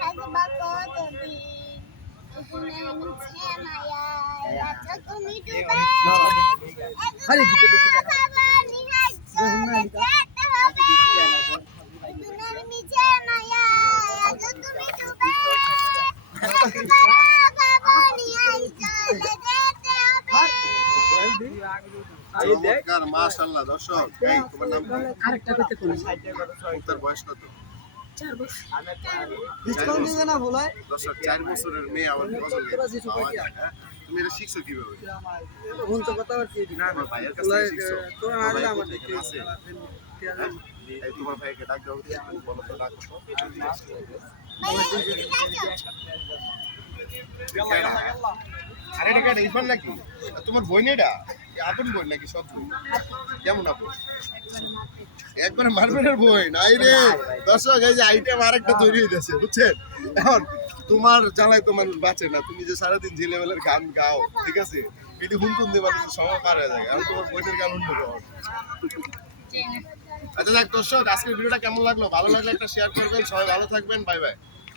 থাকবা কতদিন তোমার মিছে মায়ায় আছো তুমি ডুবে আরে বাবা নিহাই চলে যেতে হবে তোমার মিছে মায়ায় আছো তুমি ডুবে বাবা নিহাই চলে যেতে হবে চমৎকার মাশাআল্লাহ দর্শক এই তোমার নাম কি? আরেকটা করতে কোন মুক্তার বয়স কত? 4 বছর ডিসকাউন্ট দিবে না বলায় দর্শক 4 বছরের মেয়ে আমার গজল গাইতে পাওয়া যায়, হ্যাঁ? তুমি এটা শিখছো কিভাবে? কোন তো কথা বলছি না না ভাইয়ের কাছ থেকে শিখছো। তো তোমার আর ভাই আমার কোথায় আছে? এই তোমার ভাইকে ডাক দাও তো, বলো তো ডাকো তো। কেডা? আরে এটা কেডা ইরফান নাকি? তোমার বোন এটা? আপন বোন নাকি সব বোন? কেমন আপন? একবার মারবেনের বই নাই রে দর্শক এই যে আইটেম আরেকটা তৈরি হইতেছে বুঝছেন এখন তোমার জ্বালায় তো মানুষ বাঁচে না তুমি যে সারাদিন যে লেভেলের গান গাও ঠিক আছে এটি হুনকুন দিয়ে মানুষের সময় পার হয়ে যায় এখন তোমার বইটার গান শুনবো কখন? আচ্ছা দেখ দর্শক আজকের ভিডিওটা কেমন লাগলো ভালো লাগলে একটা শেয়ার করবেন সবাই ভালো থাকবেন বাই বাই